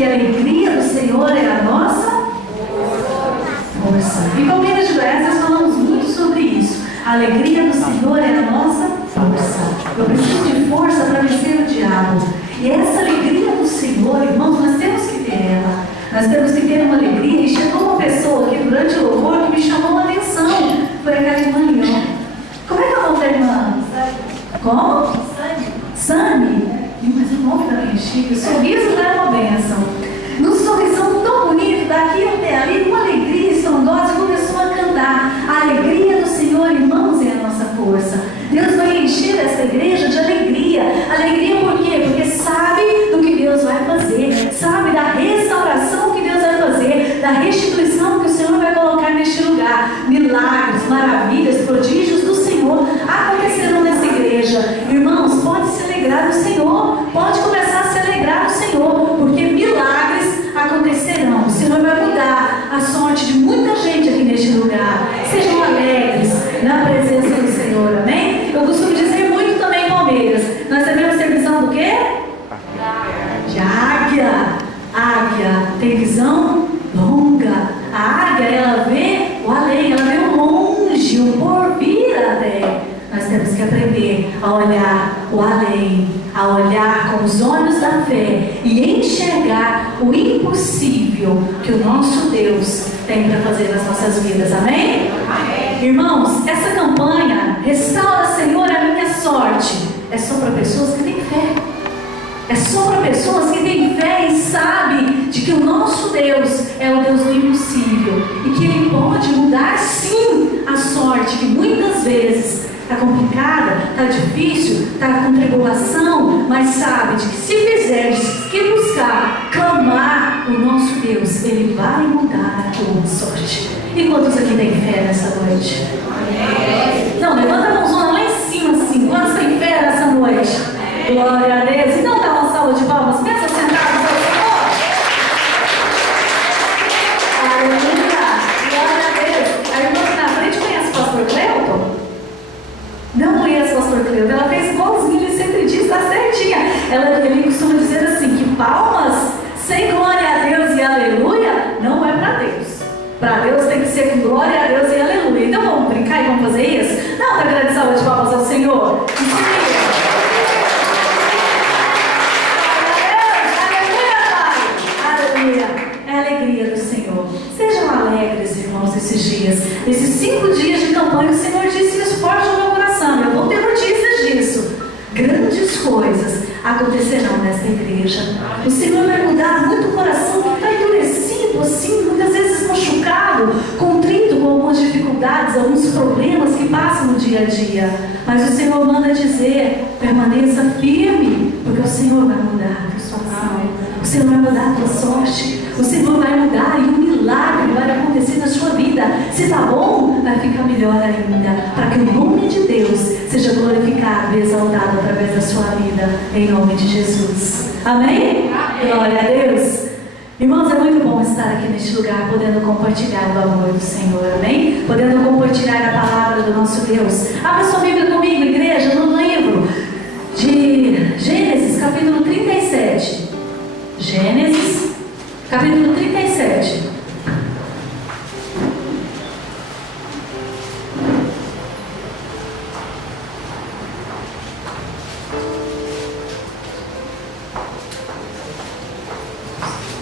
que a alegria do Senhor é a nossa força. E com Minas de Goiás nós falamos muito sobre isso. A alegria do Senhor é a nossa força. Eu preciso de força para vencer o diabo. E essa alegria do Senhor, irmãos, nós temos que ter ela. Nós temos que ter uma alegria. E chegou uma pessoa aqui durante o louvor que me chamou a atenção. Foi aquela irmã. Como é que é o nome da irmã? Como? Sani. Mas o nome da minha chique, o sorriso já é uma bênção. Num sorrisão tão bonito, daqui até ali, com alegria estrondosa, começou a cantar. A alegria do Senhor, irmãos, é a nossa força. Deus vai encher essa igreja de alegria. Alegria por quê? Porque sabe do que Deus vai fazer, sabe da restauração que Deus vai fazer, da restituição que o Senhor vai colocar neste lugar. Milagres, maravilhas, prodígios do Senhor acontecerão nessa igreja. Irmãos, pode se alegrar no Senhor, pode começar a se alegrar no Senhor, porque milagres acontecerão. O Senhor vai mudar a sorte de muita gente aqui neste lugar. Sejam alegres na presença do Senhor, amém? Eu costumo dizer muito também, Palmeiras, nós devemos ter visão do quê? De águia. Águia tem visão longa. A águia, ela vê o além, ela vê o longe, o porvir até. Nós temos que aprender a olhar o além, a olhar com os olhos da fé e enxergar o impossível que o nosso Deus tem para fazer nas nossas vidas, amém? Amém. Irmãos, essa campanha, Restaura, Senhor, a minha sorte, é só para pessoas que têm fé. É só para pessoas que têm fé e sabem de que o nosso Deus é o Deus do impossível e que Ele pode mudar sim a sorte que muitas vezes está complicada, está difícil, está com tribulação, mas sabe de que se fizer, que buscar, clamar o nosso Deus, Ele vai mudar a tua sorte. E quantos aqui têm fé nessa noite? Não, levanta a mãozona lá em cima assim. Quantos têm fé nessa noite? Glória a Deus. Então dá uma salva de palmas. Pensa sentado ao Senhor. Aleluia. Glória a Deus. A irmã que na frente conhece o pastor Cleuton? Não conhece o pastor Cleuton. Ela fez igualzinho, ele sempre diz, está certinha. Ele costuma dizer assim, que palmas sem glória a Deus e aleluia não é para Deus. Para Deus tem que ser com glória a Deus e aleluia. Então vamos brincar e vamos fazer isso? Dá uma grande salva de palmas ao Senhor. É a alegria do Senhor. Sejam alegres, irmãos, esses dias. Esses 5 dias de campanha, o Senhor disse isso forte no meu coração. Eu vou ter notícias disso. Grandes coisas acontecerão nesta igreja. O Senhor vai mudar muito o coração que está endurecido, assim, muitas vezes machucado, contrito com algumas dificuldades, alguns problemas que passam no dia a dia. Mas o Senhor manda dizer, permaneça firme, porque o Senhor vai mudar a tua situação. O Senhor vai mudar a tua sorte. O Senhor vai mudar e um milagre vai acontecer na sua vida. Se está bom, vai ficar melhor ainda. Para que o nome de Deus seja glorificado e exaltado através da sua vida. Em nome de Jesus. Amém? Amém. Glória a Deus. Irmãos, é muito bom estar aqui neste lugar, podendo compartilhar o amor do Senhor. Amém? Podendo compartilhar a palavra do nosso Deus. Abra sua Bíblia comigo, igreja, no livro de Gênesis, capítulo 37. Gênesis, capítulo 37.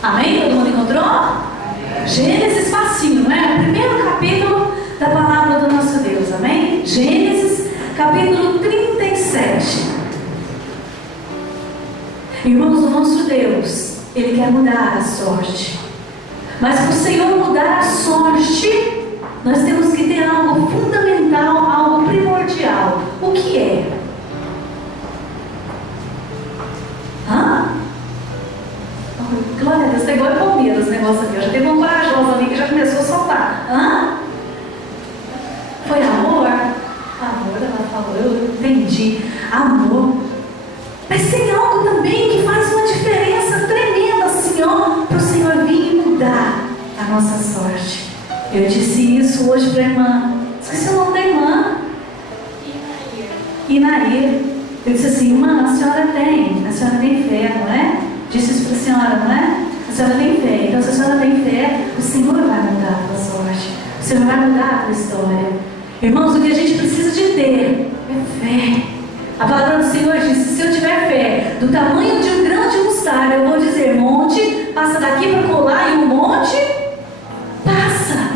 Amém? Todo mundo encontrou? Amém. Gênesis facinho, não é? O primeiro capítulo da palavra do nosso Deus. Amém? Gênesis, capítulo 37. Irmãos, o nosso Deus, Ele quer mudar a sorte. Mas para o Senhor mudar a sorte, nós temos que ter algo fundamental, algo primordial. O que é? Glória a Deus, está igual a Palmeiras esse negócio aqui. Eu já teve uma corajosa ali que já começou a soltar. Foi amor? Amor, ela falou, eu entendi. Amor. Mas tem algo também que faz uma diferença tremenda, Senhor, para o Senhor vir e mudar a nossa sorte. Eu disse isso hoje para a irmã. Esqueci o nome da irmã. Inair. Eu disse assim, irmã, a senhora tem fé, não é? Disse isso para a senhora, não é? A senhora tem fé. Então, se a senhora tem fé, o Senhor vai mudar a tua sorte. O Senhor vai mudar a tua história. Irmãos, o que a gente precisa de ter é fé. A palavra do Senhor diz: se eu tiver fé do tamanho de um grão de mostarda, eu vou dizer: monte, passa daqui para colar, e o monte passa.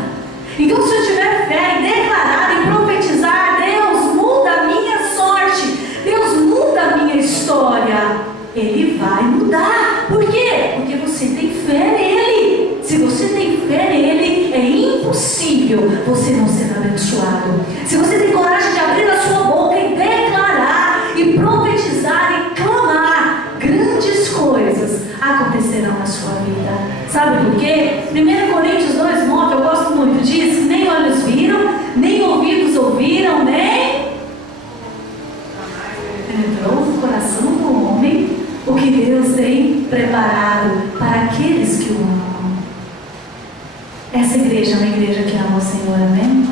Então, se eu tiver fé em declarar e profetizar, Deus muda a minha sorte, Deus muda a minha história, Ele vai mudar. Por quê? Porque você tem fé nele. Se você tem fé nele, é impossível você não ser abençoado. Se você tem coragem de abrir a sua boca e declarar e profetizar e clamar, grandes coisas acontecerão na sua vida. Sabe por quê? 1 Coríntios 2:9, eu gosto muito, diz: nem olhos viram, nem ouvidos ouviram, nem penetrou no coração do homem o que Deus tem preparado para aqueles que o amam. Essa igreja é uma igreja que ama o Senhor, amém?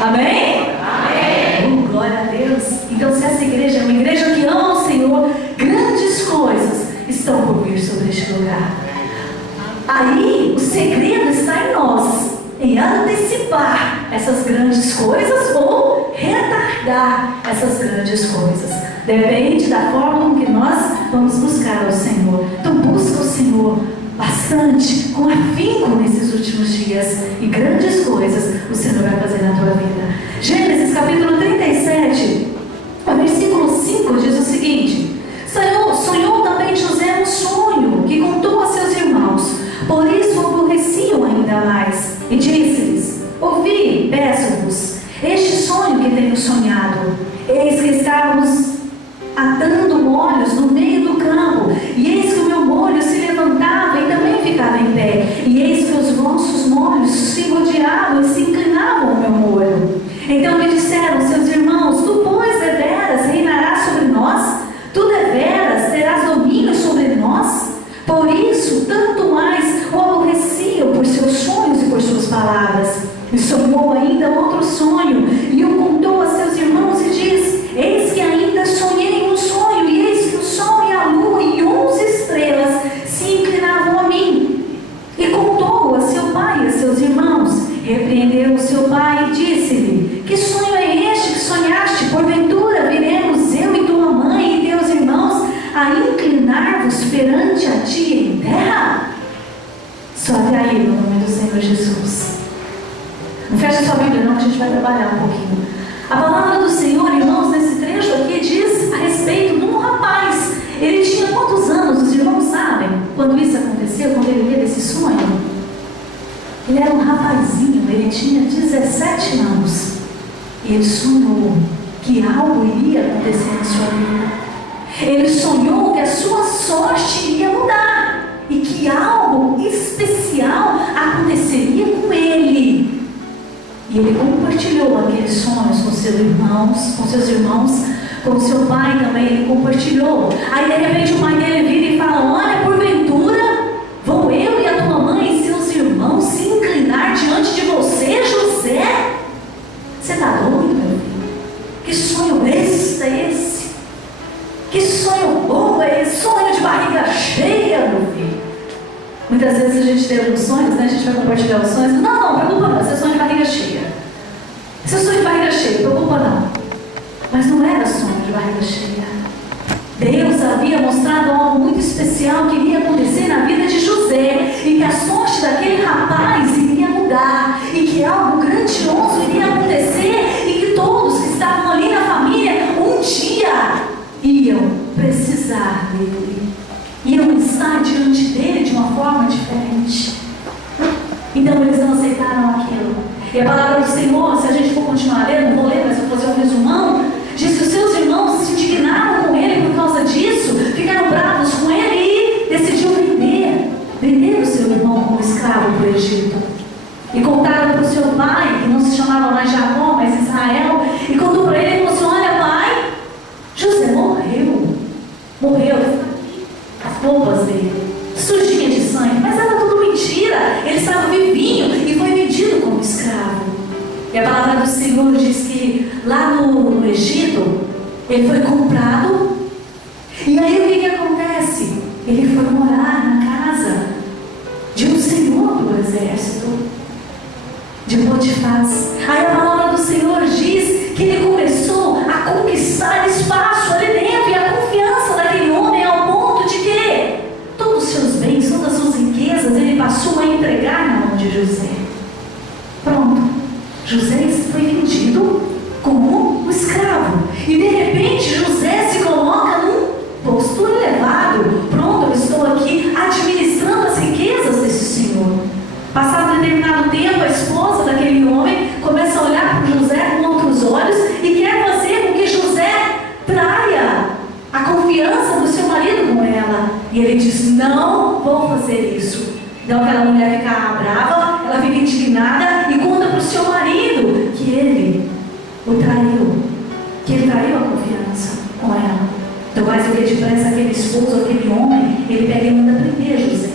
Amém? Amém? Glória a Deus. Então, se essa igreja é uma igreja que ama o Senhor, grandes coisas estão por vir sobre este lugar. Aí, o segredo está em nós, em antecipar essas grandes coisas ou retardar essas grandes coisas. Depende da forma com que nós vamos buscar o Senhor. Então, busca o Senhor bastante, com afinco nesses últimos dias, e grandes coisas o Senhor vai fazer na tua vida. Gênesis capítulo 37, versículo 5 diz o seguinte: sonhou também José um sonho que contou a seus irmãos, por isso aborreciam ainda mais, e disse-lhes: ouvi, peço-vos, este sonho que tenho sonhado. Eis que estávamos atando molhos no meio do campo, e eis que o meu molho se levantava e também ficava em pé, e eis que os vossos molhos se rodeavam e se inclinavam ao meu molho. Então lhe disseram seus irmãos: tu, pois, deveras reinarás sobre nós? Tu deveras terás domínio sobre nós? Por isso, tanto mais o aborreciam por seus sonhos e por suas palavras. E sonhou ainda outro sonho, e o contou a seus irmãos e diz: eis que ainda sonhei um sonho, e eis que o sol e a lua e 11 estrelas se inclinavam a mim. E contou-o a seu pai e a seus irmãos. Repreendeu o seu pai e disse-lhe: que sonho é este que sonhaste? Porventura viremos eu e tua mãe e teus irmãos a inclinar-vos perante a ti em terra? Só até aí, no nome do Senhor Jesus. Não fecha sua Bíblia não, que a gente vai trabalhar um pouquinho. A palavra do Senhor, irmãos, nesse trecho aqui diz a respeito de um rapaz. Ele tinha quantos anos? Os irmãos sabem quando isso aconteceu, quando ele teve esse sonho? Ele era um rapazinho, ele tinha 17 anos. E ele sonhou que algo iria acontecer na sua vida. Ele sonhou que a sua sorte iria mudar e que algo especial aconteceria com ele. E ele compartilhou aqueles sonhos com seus irmãos, com seu pai também, ele compartilhou. Aí de repente o pai dele vira e fala: olha, porventura vou eu e a tua mãe e seus irmãos se inclinar diante de você, José? Você está doido, meu filho? Que sonho besta é esse? Que sonho bom é esse? Sonho de barriga cheia, meu filho. Muitas vezes a gente tem alguns sonhos, né? A gente vai compartilhar os sonhos. Não, preocupa não, esse é sonho de barriga cheia. Esse é sonho de barriga cheia, preocupa não. Mas não era sonho de barriga cheia. Deus havia mostrado algo muito especial que iria acontecer na vida de José, e que a sorte daquele rapaz iria mudar, e que algo grandioso iria acontecer, e que todos que estavam ali na família um dia iam precisar dele, iam estar diante dele de uma forma diferente. Então eles não aceitaram aquilo. E a palavra do Senhor, se a gente for continuar lendo, não vou ler, mas vou fazer um resumão, diz que os seus irmãos se indignaram com ele por causa disso, ficaram bravos com ele e decidiu vender o seu irmão como escravo para o Egito. E contaram para o seu pai, que não se chamava mais Jacó, mas Israel, e contou para ele e falou assim: olha pai, José morreu, as roupas dele, sujinha de sangue, mas era tudo mentira, ele estava vivinho e foi vendido como escravo. E a palavra do Senhor diz que lá no Egito, ele foi comprado, e aí o que acontece? Ele foi morar na casa exército de Potifás. Aí a palavra do Senhor diz que ele começou a conquistar espaço ali dentro, e a confiança daquele homem ao ponto de que todos os seus bens, todas as suas riquezas, ele passou a entregar na mão de José. Pronto, José foi vendido como um escravo, e de repente José se coloca num posto elevado. Pronto, eu estou aqui administrando as riquezas desse senhor. Passado um determinado tempo, a esposa daquele homem começa a olhar para José com outros olhos e quer fazer com que José traia a confiança do seu marido com ela. E ele diz: não vou fazer isso. Então aquela mulher fica brava, ela fica indignada e conta para o seu marido que ele o traiu, que ele traiu a confiança com ela. Então mais do que depressa aquele esposo, aquele homem, ele pega e manda prender José.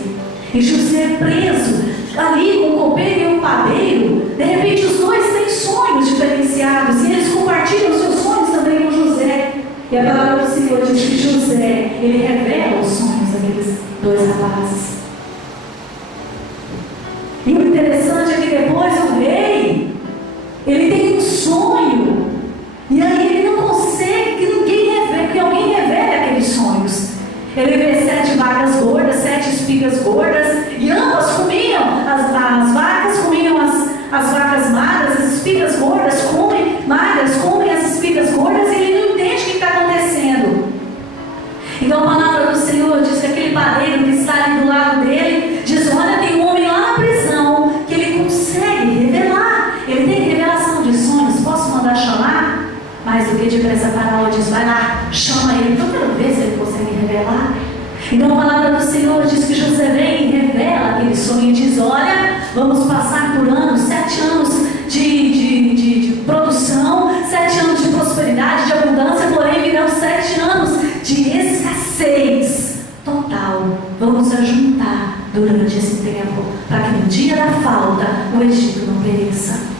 E José é preso ali com o copeiro e o padeiro. De repente os dois têm sonhos diferenciados e eles compartilham os seus sonhos também com José. E a palavra do Senhor diz que José, ele revela os sonhos daqueles dois rapazes. E o interessante é que depois o rei, ele tem um sonho, e aí ele não consegue que alguém revele aqueles sonhos. Ele vê 7 vacas gordas, 7 espigas gordas, e ambas comiam, as vacas comiam as vacas magras, as espigas gordas comem as espigas gordas, e ele não entende o que está acontecendo. Então a palavra do Senhor diz que aquele padeiro que está ali do lado dele, diz: olha, tem um homem lá na prisão, que ele consegue revelar, ele tem revelação de sonhos, posso mandar chamar? Mais do que depressa, Faraó diz: vai lá, chama ele, então eu quero ver se ele consegue revelar. Então a palavra do Senhor diz que José vem e revela aquele sonho e diz: olha, vamos passar por anos, 7 anos de produção, 7 anos de prosperidade, de abundância, porém virão 7 anos de escassez total. Vamos ajuntar durante esse tempo, para que no dia da falta o Egito não pereça.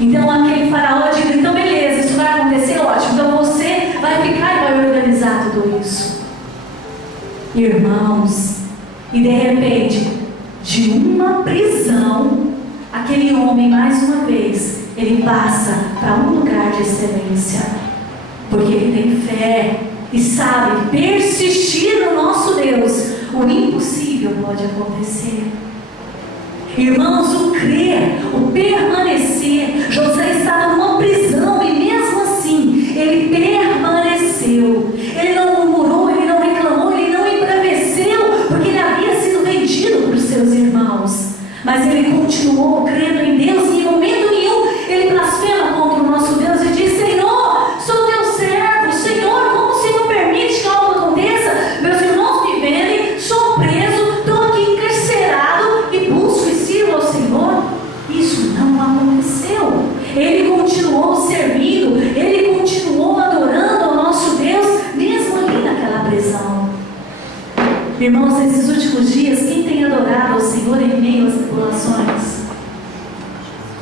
Então aquele faraó diz: então beleza, isso vai acontecer, ótimo, então você vai ficar e vai organizar tudo isso. Irmãos, e de repente, de uma prisão, aquele homem mais uma vez, ele passa para um lugar de excelência, porque ele tem fé e sabe persistir no nosso Deus. O impossível pode acontecer. Irmãos, o crer, o permanecer. José estava numa prisão e mesmo assim ele permaneceu. Ele não murmurou, ele não reclamou, ele não embraveceu, porque ele havia sido vendido para os seus irmãos. Mas ele continuou crendo em Deus, e em momento nenhum ele blasfema contra o nosso Deus e diz: Senhor, sou teu servo. Senhor, como o Senhor permite que algo aconteça? Meus irmãos me vendem, sou preso, estou aqui encarcerado e busco e sirvo ao Senhor. Isso não aconteceu. Ele continuou servindo, ele continuou adorando ao nosso Deus, mesmo ali naquela prisão. Irmãos, nesses últimos dias, quem tem adorado ao Senhor em meio às tribulações?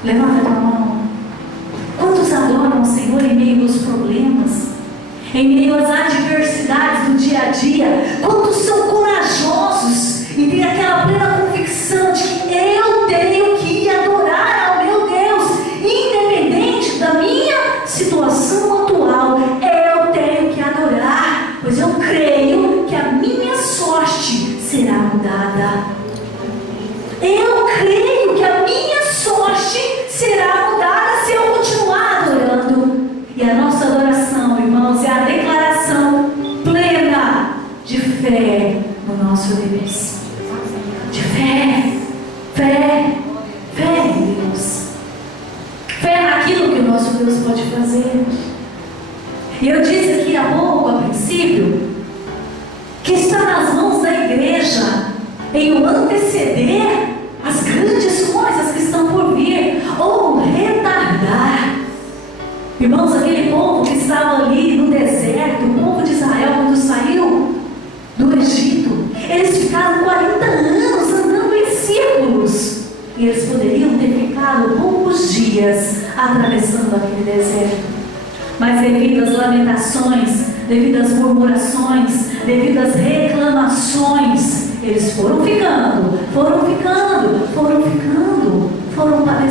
Levanta a tua mão. Quantos adoram ao Senhor em meio aos problemas? Em meio às adversidades do dia a dia? Quantos são corajosos e têm aquela plena convicção de que eu tenho que adorar ao meu Deus, independente da minha situação atual, eu tenho que adorar, pois eu creio que a minha sorte será mudada. Eu creio que a minha sorte será mudada se eu continuar adorando. E a nossa adoração, irmãos, é a declaração plena de fé no nosso Deus. De fé, fé em Deus. Fé naquilo que o nosso Deus pode fazer. E eu disse aqui há pouco, a princípio, que está nas mãos da igreja em o anteceder as grandes coisas que estão por vir, ou retardar. Irmãos, aquele povo que estava ali no deserto, o povo de Israel, quando saiu do Egito, eles ficaram 40 anos andando em círculos, e eles poderiam ter ficado poucos dias atravessando aquele deserto. Mas devido às lamentações, devido às murmurações, devido às reclamações, eles foram ficando.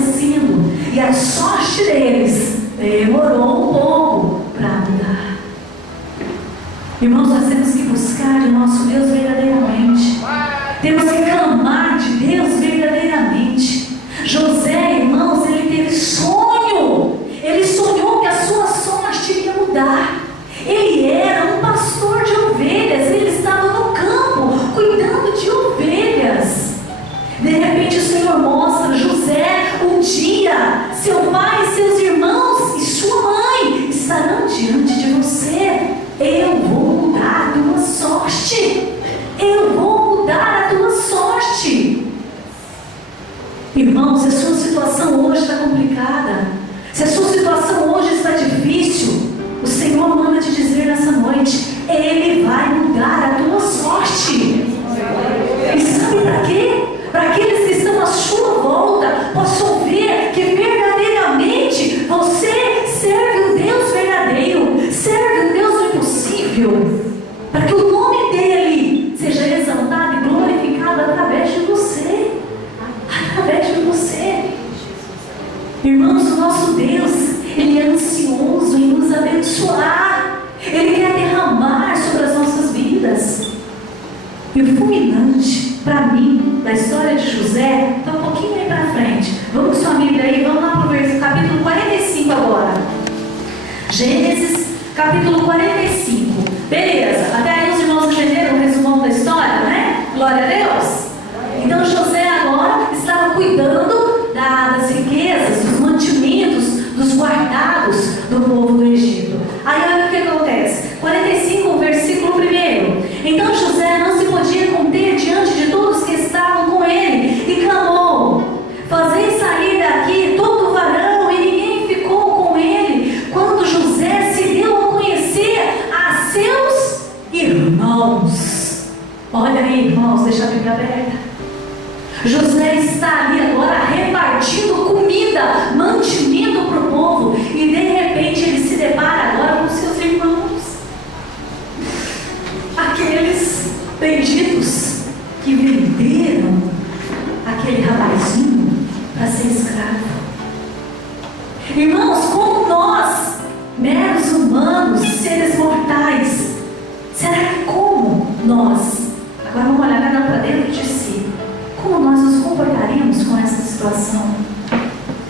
acontecendo. E a sorte deles demorou um pouco para mudar. Irmãos, nós temos que buscar de nosso Deus verdadeiramente. Temos que clamar de Deus verdadeiramente. José, irmãos, ele teve sonho. Ele sonhou que a sua sorte iria mudar. Ele era um pastor de ovelhas. Ele estava no campo, cuidando de ovelhas. De repente o Senhor mostra: José, um dia seu pai, seus irmãos e sua mãe estarão diante de você. Eu vou mudar a tua sorte. Eu vou mudar a tua sorte. Irmãos, se a sua situação hoje está complicada, se a sua situação hoje está difícil, o Senhor manda te dizer nessa noite: Ele vai mudar a tua sorte. E sabe para quê? Para aqueles que estão à sua volta possam ver que verdadeiramente você serve o Deus verdadeiro, serve o Deus do impossível, para que o nome dele seja exaltado e glorificado através de você. Através de você. Irmãos, o nosso Deus, Ele é ansioso em nos abençoar. Ele quer derramar sobre as nossas vidas. E o fulminante, para mim, da história de José, está um pouquinho aí para frente. Vamos com sua Bíblia aí, vamos lá para o capítulo 45 agora. Gênesis, capítulo 45. Beleza, até aí os irmãos entenderam o resumão da história, né? Glória a Deus. Então José agora estava cuidando das riquezas, dos mantimentos, dos guardados do povo do Egito. Aí olha o que acontece. 45, versículo 1. Então José não se podia conter diante de todos que estavam com ele e clamou: fazei sair daqui todo varão. E ninguém ficou com ele quando José se deu a conhecer a seus irmãos. Olha aí, irmãos, deixa a Bíblia aberta. José está ali agora repartindo comida, mantimento para o povo, e de repente ele se depara agora com seus irmãos, aqueles benditos que venderam aquele rapazinho para ser escravo. Irmãos, como nós, meros humanos, seres mortais, será que como nós, agora vamos olhar cada um para dentro de si, como nós nos comportaríamos com essa situação?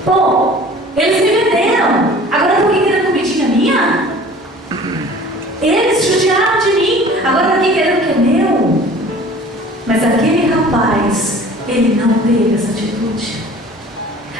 Pô, eles me venderam, agora por que querendo comidinha minha? Eles judiaram de mim, agora por que querendo que é meu? Mas aquele rapaz, ele não teve essa atitude.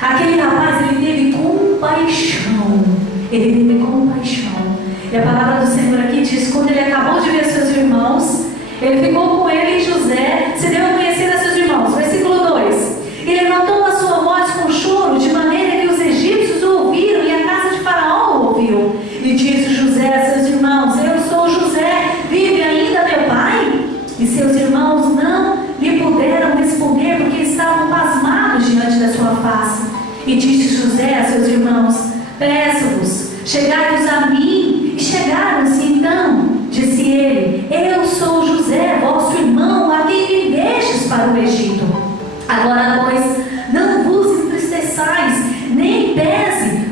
Aquele rapaz, ele teve compaixão. Ele teve compaixão. E a palavra do Senhor aqui diz: quando ele acabou de ver seus irmãos, ele ficou com ele e José se deu a conhecer a seus irmãos. Versículo 2: e levantou a sua voz com choro, de maneira que os egípcios o ouviram e a casa de Faraó o ouviu. E disse José a seus irmãos: eu sou José, vive ainda meu pai? E seus irmãos não lhe puderam responder, porque estavam pasmados diante da sua face. E disse José a seus irmãos: peço-vos, chegai-vos a mim. E chegaram-se então. Disse ele: eu sou José, vosso irmão, a quem vendestes para o Egito. Agora, pois, não vos entristeçais, nem pese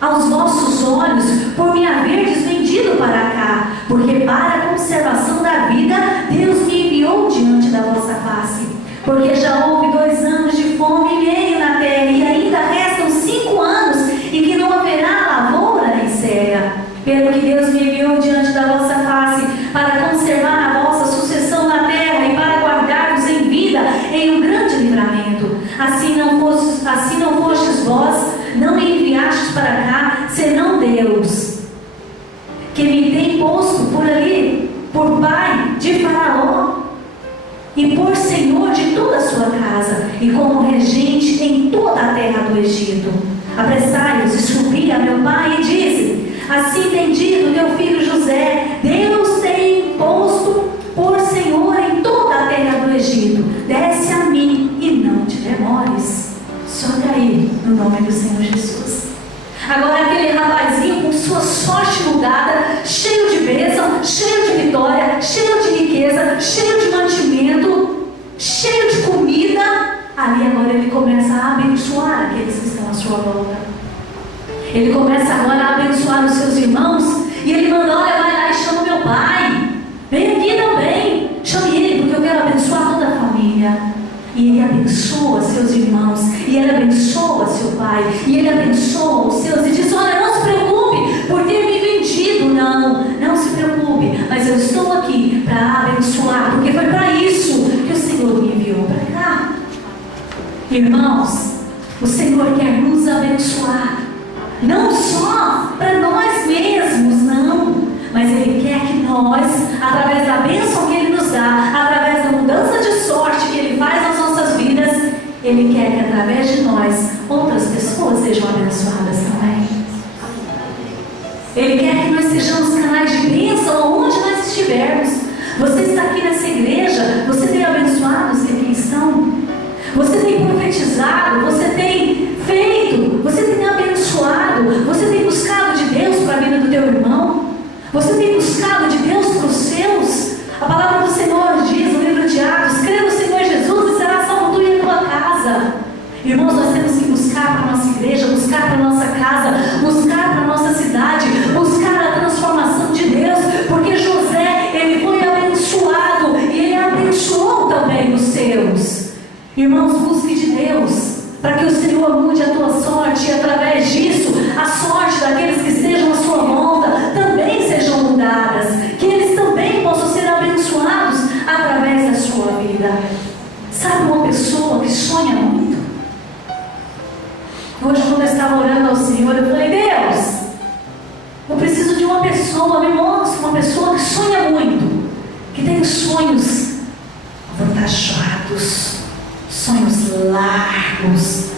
aos vossos olhos por me haverdes vendido para cá, porque para a conservação da vida Deus me enviou diante da vossa face. Porque já houve 2 anos de fome e meio na terra, e ainda restam 5 anos em que não haverá lavoura nem cega. Pelo que Deus me enviou diante da vossa face, para conservar a vossa sucessão na terra e para guardar-vos em vida em um grande livramento. Assim não fostes vós, não me enviastes para cá, senão Deus, que me tem posto por ali, por pai de Faraó, e por senhor de toda a sua casa, e como regente em toda a terra do Egito. Apressai-vos e subi a meu pai e disse: assim tem dito teu filho José, Deus tem posto por senhor em toda a terra do Egito. Desce a mim e não te demores. Sobe aí, no nome do Senhor Jesus. Agora aquele rapazinho com sua sorte mudada, cheio de bênção, cheio de vitória, cheio de riqueza, cheio de mantimento, cheio de comida, ali agora ele começa a abençoar aqueles sua volta. Ele começa agora a abençoar os seus irmãos. E ele manda: olha, vai lá e chama meu pai. Vem aqui também. Chame ele, porque eu quero abençoar toda a família. E ele abençoa seus irmãos. E ele abençoa seu pai. E ele abençoa os seus. E diz: olha, não se preocupe por ter me vendido. Não se preocupe. Mas eu estou aqui para abençoar. Porque foi para isso que o Senhor me enviou para cá. Irmãos, o Senhor quer nos abençoar. Não só para nós mesmos, não. Mas Ele quer que nós, através da bênção que Ele nos dá, através da mudança de sorte que Ele faz nas nossas vidas, Ele quer que através de nós, outras pessoas sejam abençoadas também. Ele quer que nós sejamos canais de bênção onde nós estivermos. Você está aqui nessa igreja, você tem abençoado os que aqui estão. Você tem profetizado, você tem feito, você tem abençoado, você tem buscado de Deus para a vida do teu irmão, você tem buscado de Deus para os seus. A palavra do Senhor diz no livro de Atos: crê no Senhor Jesus e será salvo tu e a tua casa. Irmãos, nós temos que buscar para a nossa igreja, buscar para a nossa casa, buscar para a nossa cidade, buscar a transformação de Deus, porque José, ele foi abençoado e ele abençoou também os seus. Irmãos, busque de Deus, para que o Senhor mude a tua sorte, e através disso, a sorte daqueles que estejam à sua volta também sejam mudadas, que eles também possam ser abençoados através da sua vida. Sabe uma pessoa que sonha muito? Hoje, quando eu estava orando ao Senhor, eu falei: Deus, eu preciso de uma pessoa, me mostra uma pessoa que sonha muito, que tem sonhos vantajosos, sonhos largos,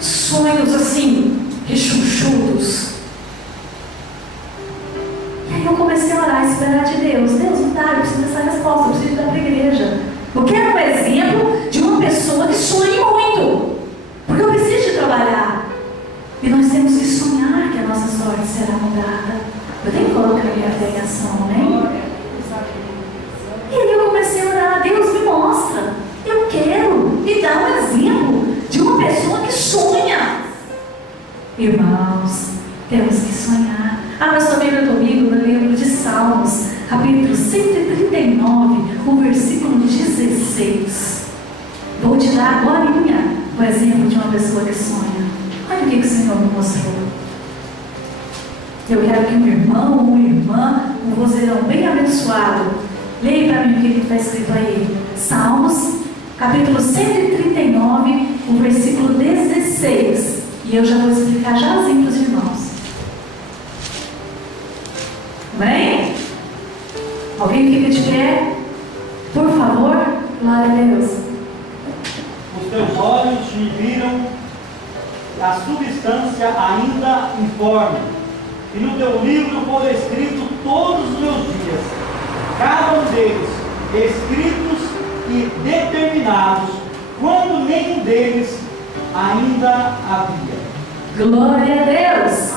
sonhos assim, rechonchudos. E aí eu comecei a orar, a esperar de Deus. Deus, me dá, eu preciso dessa resposta, eu preciso dar para a igreja. Eu quero um exemplo de uma pessoa que sonhe muito, porque eu preciso de trabalhar. E nós temos que sonhar que a nossa sorte será mudada. Eu tenho que colocar a minha fé em ação, amém? E aí eu comecei a orar: Deus, me mostra. Eu quero me dar um exemplo de uma pessoa que sonha. Irmãos, temos que sonhar. Abra sua Bíblia comigo no livro de Salmos, capítulo 139, o versículo 16. Vou te dar agora o exemplo de uma pessoa que sonha. Olha o que o Senhor me mostrou. Eu quero que um irmão ou uma irmã, um vozeirão bem abençoado, leia para mim o que está escrito aí. Salmos, capítulo 139, o versículo 16. E eu já vou explicar jazinho para os irmãos. Amém? Alguém fica de pé? Por favor. Glória a Deus. Os teus olhos me viram a substância ainda informe, e no teu livro foram escritos todos os meus dias, cada um deles escritos e determinados, quando nenhum deles ainda havia. Glória a Deus.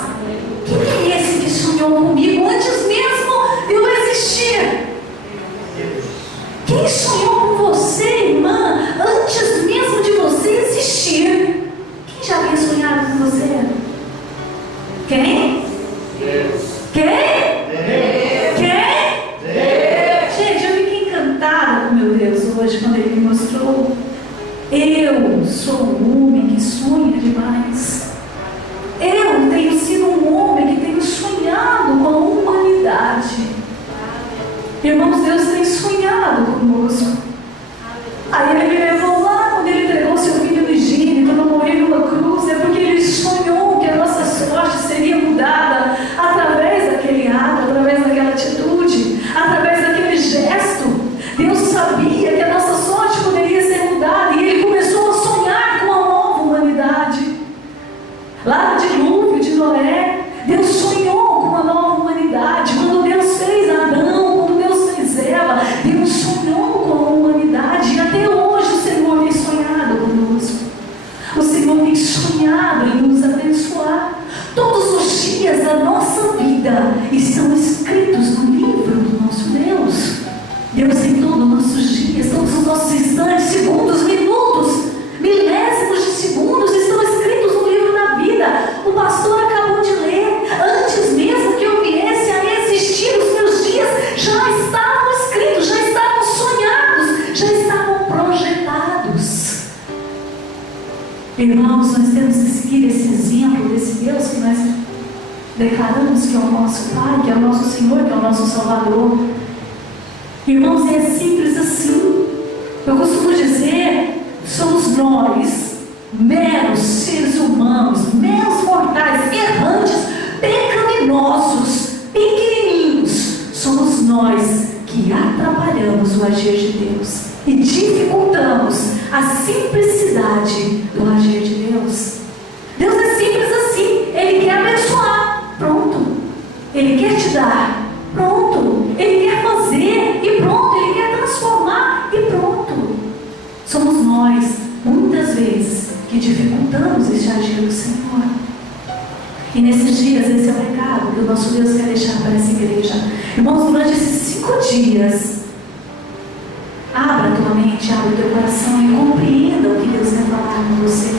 Quem é esse que sonhou comigo antes mesmo de eu existir? Quem sonhou com você, irmã, antes mesmo de você existir? Quem já havia sonhado com você? Quem? Deus. Quem? Deus. Quem? Deus. Gente, eu fiquei encantada com meu Deus hoje, quando Ele me mostrou. Eu sou um homem que sonha demais. Eu tenho sido um homem que tenho sonhado com a humanidade. Irmãos, Deus tem sonhado conosco. Aí Ele me levou lá, quando Ele entregou seu Filho unigênito para morrer numa cruz. É porque Ele sonhou que a nossa sorte seria mudada através daquele ato, através daquela atitude, através daquele gesto. Deus sabia que a nossa sorte poderia ser mudada, e Ele começou a sonhar com a nova humanidade. Lá no dilúvio de Noé, Deus sonhou com uma nova humanidade. Quando Deus fez Adão, quando Deus fez Eva, Deus sonhou com a humanidade. E até hoje o Senhor Irmãos, nós temos que seguir esse exemplo desse Deus que nós declaramos que é o nosso Pai, que é o nosso Senhor, que é o nosso Salvador. Irmãos, é simples assim. Eu costumo dizer, somos nós, meros seres humanos, meros mortais, errantes, pecaminosos, pequenininhos. Somos nós que atrapalhamos o agir de Deus e dificultamos a simplicidade do agir de Deus. Deus é simples assim. Ele quer abençoar, pronto. Ele quer te dar, pronto. Ele quer fazer e pronto. Ele quer transformar e pronto. Somos nós, muitas vezes, que dificultamos esse agir do Senhor. E nesses dias, esse é o recado que o nosso Deus quer deixar para essa igreja. Irmãos, durante esses 5 dias, abra a tua mente, abra o teu coração e compreenda o que Deus quer falar com você.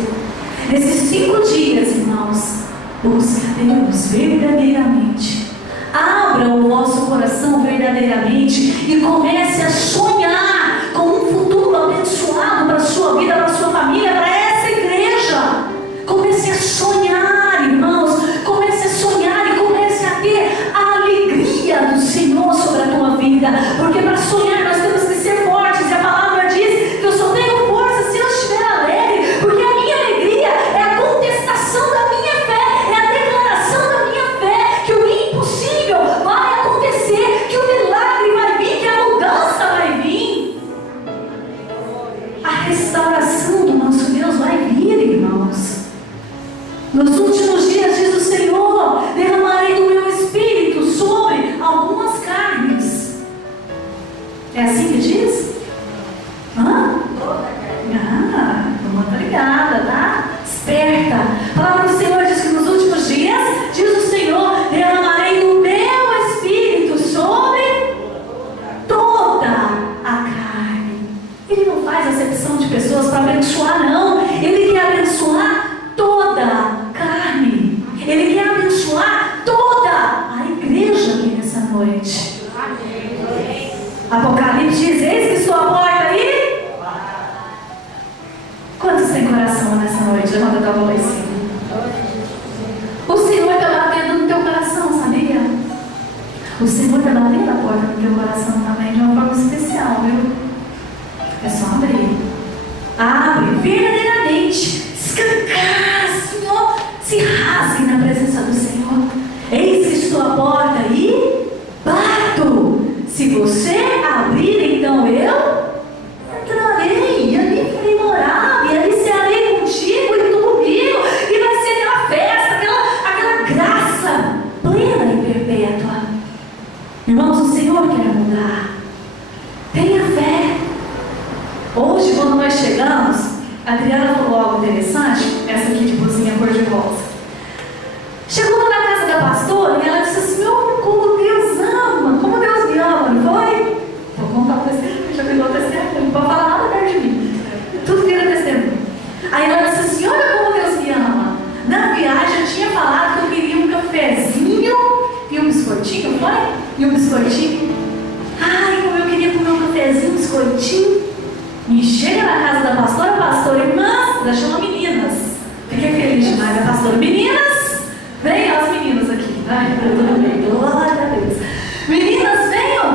Nesses 5 dias, irmãos, busque a Deus verdadeiramente. Abra o vosso coração verdadeiramente e comece a sonhar com um futuro abençoado para a sua vida, para a sua família, para essa igreja. Comece a sonhar, irmãos. Comece a sonhar e comece a ter a alegria do Senhor sobre a tua vida. Porque para sonhar nós temos que ser fortes. E a palavra diz que eu só tenho força se eu estiver alegre. Porque a minha alegria é a contestação da minha fé, é a declaração da minha fé, que o impossível vai acontecer, que o milagre vai vir, que a mudança vai vir. A restauração do nosso Deus vai vir, irmãos. Nos últimos dias, diz o Senhor, derramarei do meu Espírito sobre algumas carnes. É assim que diz? Hã? Não estou ligada, tá? Esperta. A palavra do Senhor diz que nos últimos dias, diz o Senhor, derramarei do meu Espírito sobre toda a carne. Ele não faz acepção de pessoas para abençoar, não. Ele quer abençoar toda a carne. Ele quer abençoar toda a igreja aqui nessa noite. Apocalipse diz: eis que estou à porta aí. Quantos têm coração nessa noite? Levanta a tua mão lá em cima. O Senhor está batendo no teu coração, sabia? O Senhor está batendo a porta no teu coração também de uma forma especial, viu? É só abrir. Abre verdadeiramente. Escancar, Senhor. Se rasgue na presença do Senhor. Eis que estou à porta e bato. Se você abrir, então eu entrarei, e ali farei morar, e ali cearei contigo e tu comigo, e vai ser aquela festa, aquela graça plena e perpétua. Irmãos, o Senhor quer mudar. Tenha fé. Hoje, quando nós chegamos, a Adriana falou algo interessante, essa aqui de blusinha cor-de-rosa. Chegou na casa da pastora e ela disse assim: oh, como Deus ama, como Deus me ama, não foi? Vou contar o testemunho, já pegou o testemunho, não pode falar nada perto de mim. Tudo vira testemunho. Aí ela disse assim: olha como Deus me ama. Na viagem eu tinha falado que eu queria um cafezinho e um biscoitinho, foi? E um biscoitinho. Ai, como eu queria comer um cafezinho, um biscoitinho. E chega na casa da pastora, irmãs, ela chama meninas. Fiquei feliz demais, a pastora, meninas, venham as meninas aqui. Ai, tudo bem, glória a Deus. Meninas, venham.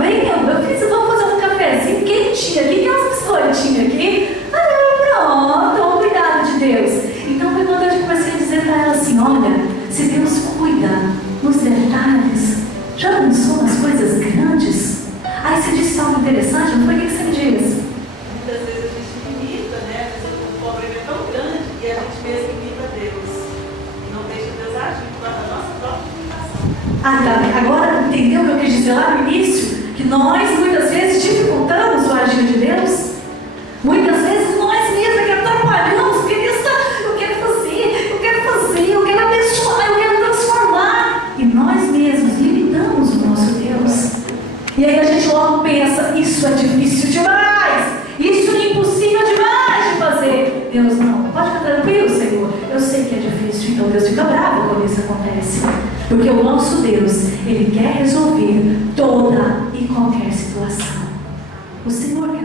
Vamos fazer um cafezinho quentinho aqui, tem uns biscoitinhos aqui. Pronto, cuidado de Deus. Então foi quando eu comecei a dizer para ela assim: olha, se Deus cuida nos detalhes, já pensou nas coisas grandes? Aí você disse algo interessante, não foi? O que você me disse? Muitas vezes a gente imita, né? O problema é tão grande e a gente mesmo imita Deus. E não deixa Deus agir por causa da nossa própria imitação. Tá. Agora entendeu o que eu quis dizer lá no início? Que nós muitas vezes dificultamos o agir de Deus. Muitas vezes nós mesmos que atrapalhamos, porque Deus está, eu quero abençoar, eu quero transformar. E nós mesmos limitamos o nosso Deus. E aí a gente logo pensa: isso é difícil demais, isso é impossível demais de fazer. Deus não, pode ficar tranquilo, Senhor. Eu sei que é difícil, então Deus fica bravo quando isso acontece. Porque o nosso Deus, Ele quer resolver toda e qualquer situação. O Senhor quer